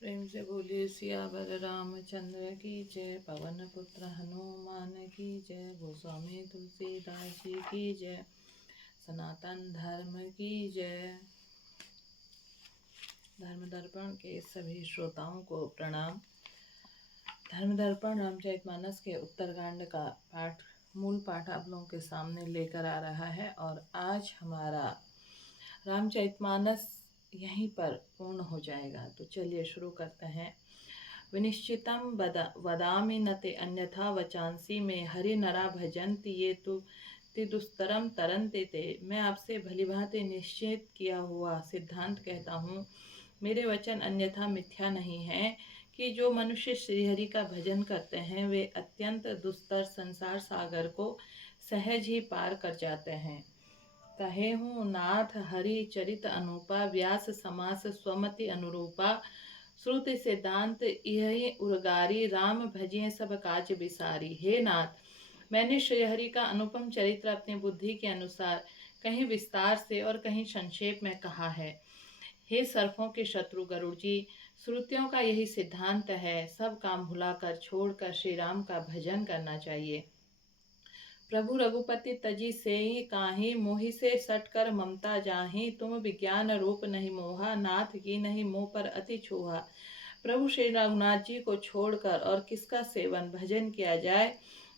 प्रेम से बोलिए सियावर रामचंद्र की जय, पवन पुत्र हनुमान की जय, गोस्वामी तुलसीदास जी की जय, सनातन धर्म की जय। धर्म दर्पण के सभी श्रोताओं को प्रणाम। धर्म दर्पण रामचरितमानस के उत्तरकांड का मूल पाठ आप लोगों के सामने लेकर आ रहा है और आज हमारा रामचरितमानस यहीं पर पूर्ण हो जाएगा। तो चलिए शुरू करते हैं। विनिश्चितं वदामि न ते अन्यथा वचांसी में हरि नरा भजन्ति ये तो ते दुस्तरम तरन्ते ते। मैं आपसे भलीभांति निश्चित किया हुआ सिद्धांत कहता हूँ, मेरे वचन अन्यथा मिथ्या नहीं है कि जो मनुष्य श्रीहरि का भजन करते हैं वे अत्यंत दुस्तर संसार सागर को सहज ही पार कर जाते हैं। कहे हूँ नाथ हरि चरित अनूपा, व्यास समास स्वमति अनुरूपा, श्रुति सिद्धांत यही उर्गारी, राम भजिए सब काज बिसारी। हे नाथ, मैंने श्रीहरि का अनुपम चरित्र अपनी बुद्धि के अनुसार कहीं विस्तार से और कहीं संक्षेप में कहा है। हे सर्पों के शत्रु गरुड़ जी, श्रुतियों का यही सिद्धांत है, सब काम भुलाकर छोड़कर श्री राम का भजन करना चाहिए। प्रभु रघुपति तजी सेई काहि, मोहि से सट कर ममता जाहि, तुम विज्ञान रूप नहीं मोहा, नाथ की नहीं मोह पर अति छोहा। प्रभु श्री रघुनाथ जी को छोड़कर और किसका सेवन भजन किया जाए,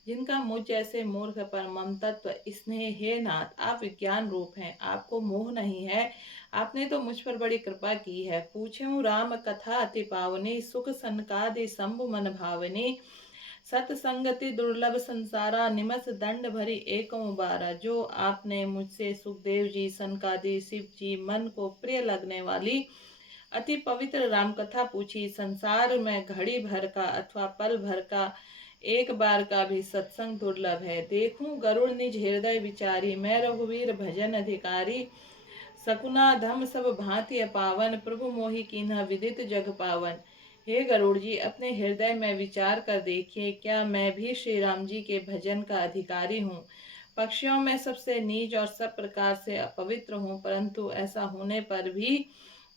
जिनका मुझ जैसे मूर्ख पर ममतत्व स्नेह। हे नाथ, आप विज्ञान रूप हैं, आपको मोह नहीं है, आपने तो मुझ पर बड़ी कृपा की है। पूछूं राम कथा अति पावनी, सुख सनकादि शंभु मन भावनी, सतसंगति दुर्लभ संसारा, निमस दंड भरी एकम बारा। जो आपने मुझसे सुखदेव जी, सनकादि शिव जी, मन को प्रिय लगने वाली अति पवित्र राम कथा पूछी, संसार में घड़ी भर का अथवा पल भर का एक बार का भी सत्संग दुर्लभ है। देखूं गरुड़ निज हृदय विचारी, मैं रघुवीर भजन अधिकारी, सकुना धम सब भांति पावन, प्रभु मोहि कीन्हा विदित जग पावन। हे गरुड़ जी, अपने हृदय में विचार कर देखिए, क्या मैं भी श्री राम जी के भजन का अधिकारी हूँ। पक्षियों में सबसे नीच और सब प्रकार से अपवित्र हूँ, परंतु ऐसा होने पर भी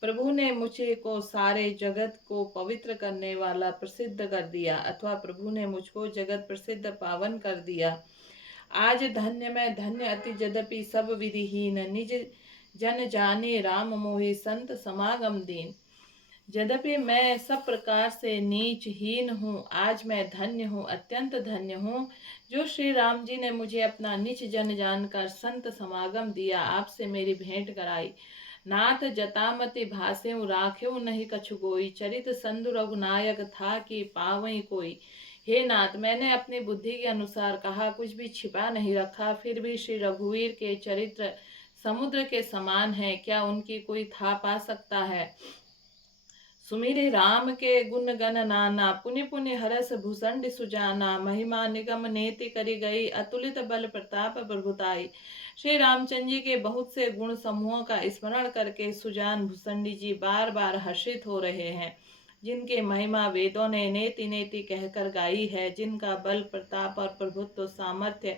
प्रभु ने मुझे को सारे जगत को पवित्र करने वाला प्रसिद्ध कर दिया, अथवा प्रभु ने मुझको जगत प्रसिद्ध पावन कर दिया। आज धन्य मैं धन्य अति यद्यपि सब विधिहीन, निज जन जाने राम मोहि संत समागम दीन। यद्यपि मैं सब प्रकार से नीच हीन हूँ, आज मैं धन्य हूँ, अत्यंत धन्य हूँ, जो श्री राम जी ने मुझे अपना निज जन जानकर संत समागम दिया, आपसे मेरी भेंट कराई। नाथ जतामति भासेउ राखेउ नहीं कछु कोई, चरित संधु रघुनायक था कि पावई कोई। हे नाथ, मैंने अपनी बुद्धि के अनुसार कहा, कुछ भी छिपा नहीं रखा, फिर भी श्री रघुवीर के चरित्र समुद्र के समान है, क्या उनकी कोई था पा सकता है। सुमिरे राम के गुण गण नाना, पुनि पुनि हरस भूषण सुजाना, महिमा निगम नेति करी गई, अतुलित बल प्रताप प्रभुताई। श्री रामचंद्र जी के बहुत से गुण समूहों का स्मरण करके सुजान भूषणी जी बार बार हर्षित हो रहे हैं, जिनके महिमा वेदों ने नेति नेति कहकर गाई है, जिनका बल प्रताप और प्रभुत्व सामर्थ्य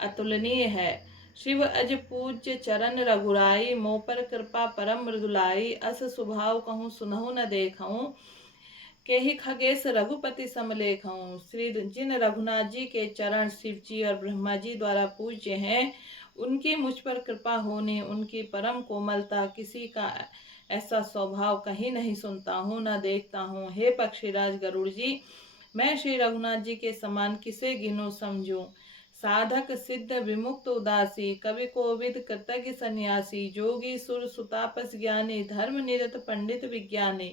अतुलनीय है। शिव अज पूज्य चरण रघुराई, मोह पर कृपा परम मृदुलाई, अस स्वभाव कहूँ सुनहु न देखऊँ, के ही खगेश रघुपति समलेखऊँ। श्री जिन रघुनाथ जी के चरण शिव जी और ब्रह्मा जी द्वारा पूज्य हैं, उनकी मुझ पर कृपा होने, उनकी परम कोमलता, किसी का ऐसा स्वभाव कहीं नहीं सुनता हूँ न देखता हूँ। हे पक्षीराज गरुड़ जी, मैं श्री रघुनाथ जी के समान किसे गिनूं समझूं। साधक सिद्ध विमुक्त उदासी, कवि कोविद कृतज्ञ सन्यासी, जोगी सुर सुतापस ज्ञानी, धर्म निरत पंडित विज्ञानी।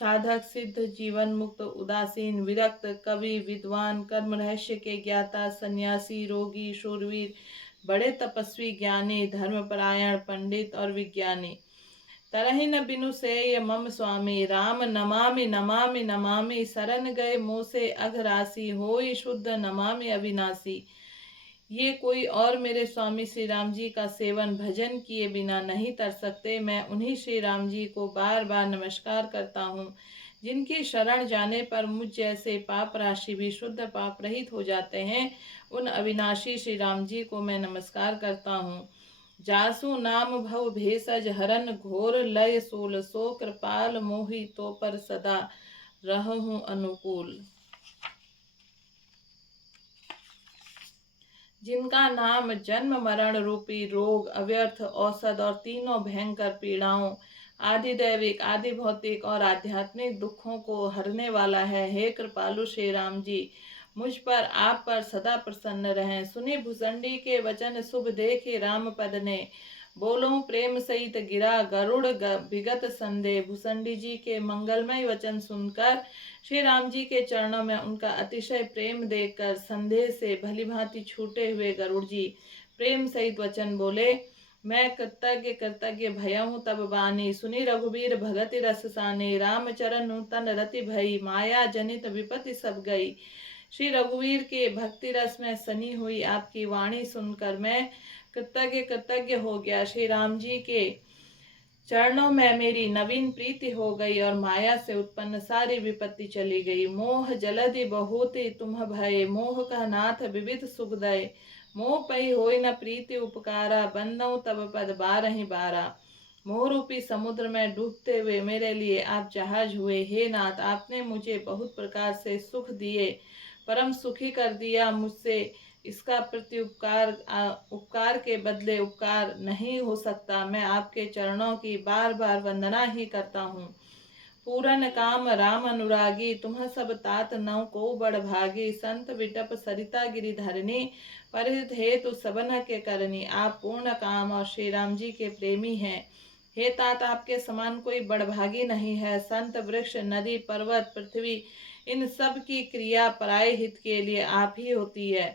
साधक सिद्ध जीवन मुक्त उदासीन विरक्त, कवि विद्वान कर्म रहस्य के ज्ञाता, सन्यासी रोगी शूरवीर, बड़े तपस्वी ज्ञानी, धर्मपरायण पंडित और विज्ञानी। तरहि न बिनु सेय मम स्वामी, राम नमामि नमामि नमामि, शरण गए मोह से अघरासी, होई शुद्ध नमामि अविनाशी। ये कोई और मेरे स्वामी श्री राम जी का सेवन भजन किए बिना नहीं तर सकते। मैं उन्हीं श्री राम जी को बार बार नमस्कार करता हूँ, जिनकी शरण जाने पर मुझ जैसे पाप राशि भी शुद्ध पाप रहित हो जाते हैं। उन अविनाशी श्री राम जी को मैं नमस्कार करता हूँ। जासु नाम भव भेषज हरन घोर लय सोल सो कृपाल मोहि तो पर सदा रहूं अनुकूल। जिनका नाम जन्म मरण रूपी रोग, अव्यर्थ औषध और तीनों भयंकर पीड़ाओं, आदि दैविक आदि भौतिक और आध्यात्मिक दुखों को हरने वाला है। हे कृपालु श्री राम जी, मुझ पर आप पर सदा प्रसन्न रहें। सुनी भुसंडी के वचन शुभ देखे राम पद ने, बोलो प्रेम सहित गिरा गरुड़ विगत संदेह। भुसंडी जी के मंगलमय वचन सुनकर श्री राम जी के चरणों में उनका अतिशय प्रेम देखकर संदेह से भली भांति छूटे हुए गरुड़ जी प्रेम सहित वचन बोले, मैं कृतज्ञ कृतज्ञ भयहूँ तब बानी, सुनी रघुबीर भगति रस साने, राम चरण नूतन रति भई, माया जनित विपत्ति सब गई। श्री रघुवीर के भक्ति रस में सनी हुई आपकी वाणी सुनकर मैं कृतज्ञ कृतज्ञ हो गया। श्री राम जी के चरणों में मेरी नवीन प्रीति हो गई और माया से उत्पन्न सारी विपत्ति चली गई। मोह जलधि बहुति तुम भय, मोह का नाथ विविध सुखदय, मोह पई होई न प्रीति उपकारा, बंदौ तब पद बारहि बारा। मोह रूपी समुद्र में डूबते हुए मेरे लिए आप जहाज हुए। हे नाथ, आपने मुझे बहुत प्रकार से सुख दिए, परम सुखी कर दिया। मुझसे इसका प्रति उपकार के बदले उपकार नहीं हो सकता। मैं आपके चरणों की बार बार वंदना ही करता हूँ। पूरन काम राम अनुरागी, तुम सब तात नौ को बड़ भागी, संत विटप सरिता गिरिधरणी, परिहित हेतु सबन के करनी। आप पूर्ण काम और श्री राम जी के प्रेमी हैं। हे तात, आपके समान कोई बड़भागी नहीं है। संत वृक्ष नदी पर्वत पृथ्वी इन सब की क्रिया पराय हित के लिए आप ही होती है।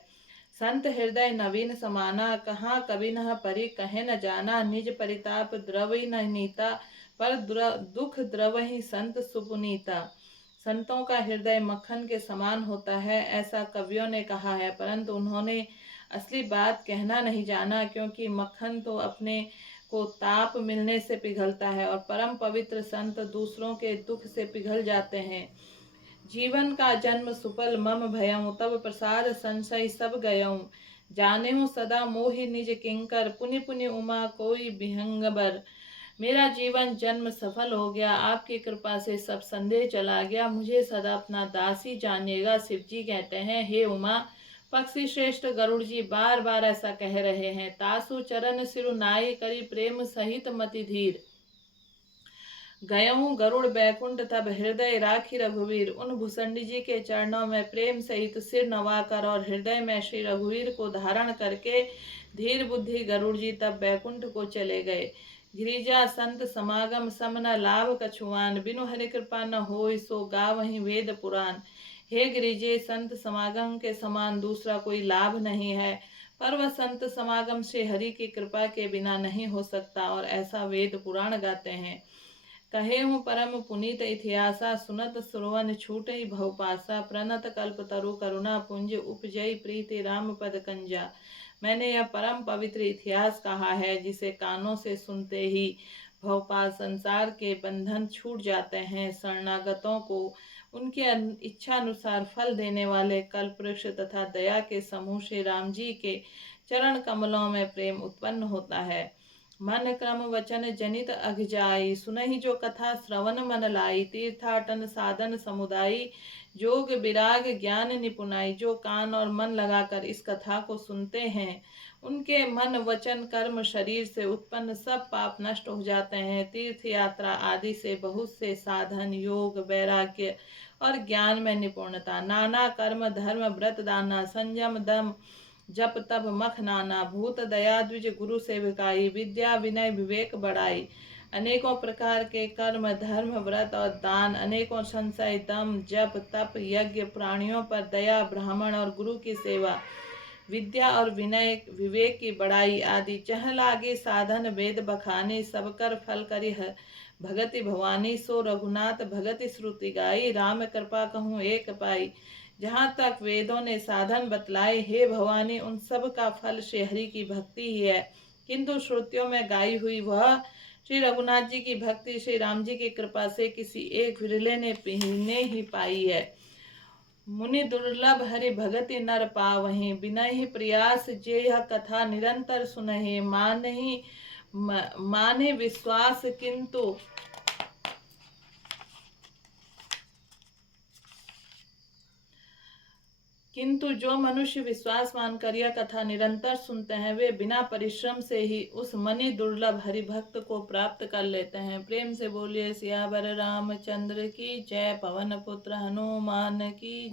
संत हृदय नवीन समाना, कहाँ कभी न परि कहे न जाना, निज परिताप द्रवि न नीता, पर दुख द्रवहि संत सुपुनीता। संतों का हृदय मक्खन के समान होता है, ऐसा कवियों ने कहा है, परंतु उन्होंने असली बात कहना नहीं जाना, क्योंकि मक्खन तो अपने को ताप मिलने से पिघलता है और परम पवित्र संत दूसरों के दुख से पिघल जाते हैं। जीवन का जन्म सुफल मम भयऊँ, तब प्रसाद संशय सब गयऊँ, जानेहूँ सदा मोहि निज किंकर, पुनि पुनि उमा कोई विहंगबर। मेरा जीवन जन्म सफल हो गया, आपकी कृपा से सब संदेह चला गया, मुझे सदा अपना दासी जानिएगा। शिव जी कहते हैं, हे उमा, पक्षी श्रेष्ठ गरुड़ जी बार बार ऐसा कह रहे हैं। तासु चरण सिरु नाई करी प्रेम सहित मति धीर, गयऊँ गरुड़ बैकुंठ तब हृदय राखी रघुवीर। उन भुसंडी जी के चरणों में प्रेम सहित सिर नवाकर और हृदय में श्री रघुवीर को धारण करके धीर बुद्धि गरुड़ जी तब बैकुंठ को चले गए। गिरिजा संत समागम सम न लाभ कछुआन, बिनु हरि कृपा न होय सो गावहीं वेद पुराण। हे गिरिजे, संत समागम के समान दूसरा कोई लाभ नहीं है, पर वह संत समागम श्री हरि की कृपा के बिना नहीं हो सकता, और ऐसा वेद पुराण गाते हैं। कहे हूँ परम पुनीत इतिहासा, सुनत श्रवण छूट ही भवपासा, प्रणत कल्प तरु करुणा पुंज उपजय प्रीति राम पद कंजा। मैंने यह परम पवित्र इतिहास कहा है, जिसे कानों से सुनते ही भवपाल संसार के बंधन छूट जाते हैं। शरणागतों को उनके इच्छा अनुसार फल देने वाले कल्प वृक्ष तथा दया के समूह श्री राम जी के चरण कमलों में प्रेम उत्पन्न होता है। मन क्रम वचन जनित अघ जाई, सुनहि जो कथा श्रवण मन लाई, तीर्थाटन साधन समुदायी, जोग विराग ज्ञान निपुणाई। जो कान और मन लगाकर इस कथा को सुनते हैं, उनके मन वचन कर्म शरीर से उत्पन्न सब पाप नष्ट हो जाते हैं। तीर्थ यात्रा आदि से बहुत से साधन, योग वैराग्य और ज्ञान में निपुणता, नाना कर्म धर्म व्रत दाना, संयम दम जप तप मख नाना, भूत दया द्विज गुरु सेवकाई, विद्या विनय विवेक बढ़ाई। अनेकों प्रकार के कर्म धर्म व्रत और दान, अनेकों संशय दम जप तप यज्ञ, प्राणियों पर दया, ब्राह्मण और गुरु की सेवा, विद्या और विनय विवेक की बढ़ाई आदि, चह लागे साधन वेद बखानी, सब कर फल करी भगति भवानी। सो रघुनाथ भगति श्रुति गाई, राम कृपा कहूँ एक पाई। जहाँ तक वेदों ने साधन बतलाए, हे भवानी, उन सब का फल श्री हरि की भक्ति ही है, किंतु श्रुतियों में गाई हुई वह श्री रघुनाथ जी की भक्ति श्री राम जी की कृपा से किसी एक विरले ने ही पाई है। मुनि दुर्लभ हरि भगति नर पावहीं, बिनहि प्रयास जे यह कथा निरंतर सुनहि। माने विश्वास किंतु जो मनुष्य विश्वास मानकर यह कथा निरंतर सुनते हैं, वे बिना परिश्रम से ही उस मणि दुर्लभ हरि भक्त को प्राप्त कर लेते हैं। प्रेम से बोलिए सियावर रामचंद्र की जय। पवन पुत्र हनुमान की